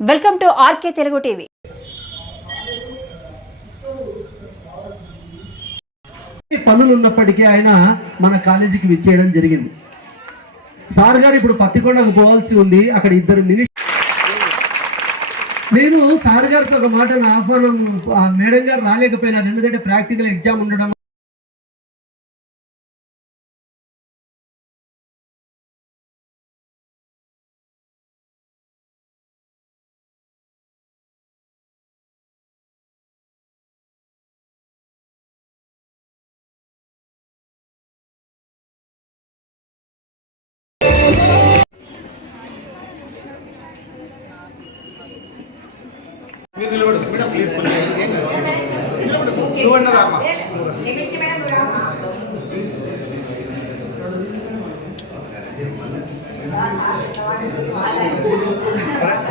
Welcome to RK Telugu TV. పనులు ఉన్నప్పటికీ ఆయన మన కాలేజీకి విచ్చేయడం జరిగింది. సార్ గారు ఇప్పుడు పత్తికొండకు పోవాల్సి ఉంది. అక్కడ ఇద్దరు మినిస్టర్ నేను సార్ గారితో ఒక మాట ఆహ్వానం మేడం గారు రాలేకపోయినారు. ఎందుకంటే ప్రాక్టికల్ ఎగ్జామ్ ఉండడం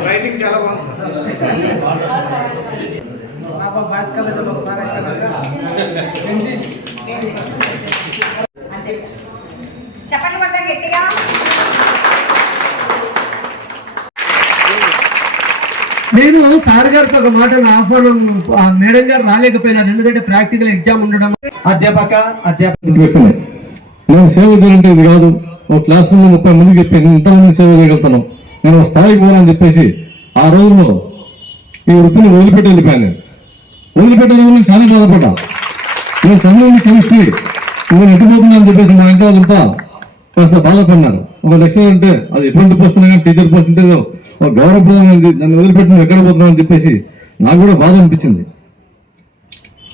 రైటింగ్ చాలా బాగుంది సార్ నాకు బాయ్స్ కాలేజ్ ఒకసారి నేను సార్ గారితో ఒక మాట నా ఆహ్వానం ఆ మేడం గారు రాలేకపోయినారు. ఎందుకంటే ప్రాక్టికల్ ఎగ్జామ్ ఉండడం. అధ్యాపక అధ్యాపక. వ్యక్తులే నేను సేవ చేయాలంటే ఇది కాదు. ఒక క్లాస్ రూమ్ ముప్పై మందికి చెప్పి నేను ఇంతమంది సేవ చేయగలుగుతాను నేను ఒక స్థాయికి పోవాలని చెప్పేసి ఆ రోజుల్లో ఈ వృత్తిని వదిలిపెట్టి వెళ్ళిపోయాను నేను. నేను చాలా బాధపడ్డా. నేను చదువుని కెమిస్ట్రీ నేను ఎట్టుపోతున్నాను చెప్పేసి మా ఇంట్లో వాళ్ళంతా కాస్త బాధపడినారు. ఒక లెక్చర్ అంటే అది ఎటువంటి పోస్ట్ కానీ టీచర్ పోస్ట్ గౌరవప్రదం ఒక నన్ను వదిలిపెట్టిన ఎక్కడ పోతున్నావు అని చెప్పేసి నాకు కూడా బాధ అనిపించింది.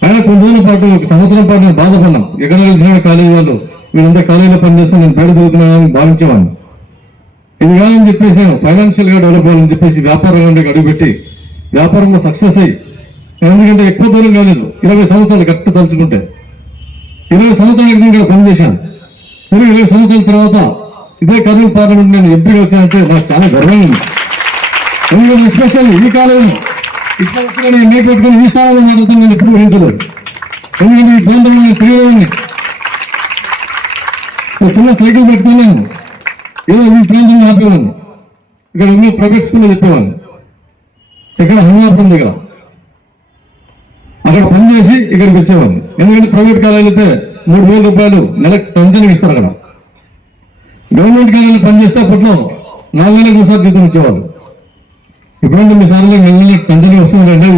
అయినా కొన్ని రోజుల పాటు ఒక సంవత్సరం పాటు నేను బాధపడ్డాను. ఎక్కడ కలిసిన కాలేజీ వాళ్ళు? వీళ్ళంతా కాలేజీలో పనిచేస్తే నేను బయట అని భావించేవాడిని. ఇది కాదని చెప్పేసి నేను ఫైనాన్షియల్గా డెవలప్ అవ్వాలని చెప్పేసి వ్యాపార రంగంలోకి అడుగుపెట్టి వ్యాపారంలో సక్సెస్ అయ్యి ఎందుకంటే ఎక్కువ దూరం కాలేదు. ఇరవై సంవత్సరాలు కరెక్ట్ తలుచుకుంటే. ఇరవై సంవత్సరాల క్రితం ఇక్కడ పనిచేశాను ఇరవై ఇరవై సంవత్సరాల తర్వాత ఇదే కర్నూలు పార్లమెంట్ నేను ఎంపీగా వచ్చానంటే నాకు చాలా గర్వంగా ఉంది. ఎందుకంటే ఎస్పెషల్లీ ఈ కాలంలో ఇట్లా నేను మేక పెట్టుకుని ఈ స్థానంలో మాత్రం నేను ఎప్పుడు ఊహించలేదు. ఎందుకంటే ఈ ప్రాంతంలో నేను చిన్న సైకిల్ పెట్టుకున్నాను ఏదో ఈ ప్రాంతంలో ఆపేవాను ఇక్కడ ఎన్నో ప్రైవేట్ స్కూల్లో చెప్పేవాను ఇక్కడ హనుమాపురం దగ్గర అక్కడ పనిచేసి ఇక్కడికి వచ్చేవాడిని. ఎందుకంటే ప్రైవేట్ కాలేజీలు అయితే మూడు వేల రూపాయలు నెలకు పెన్షన్ ఇస్తారు అక్కడ. గవర్నమెంట్ కాలేజీలో పనిచేస్తే అప్పట్లో నాలుగు నెలలకు ఒకసారి జీతం ఇచ్చేవాళ్ళు. ఇప్పుడంటే మీ సార్లు మిమ్మల్ని నెలకు పెన్షన్ వస్తుందంటే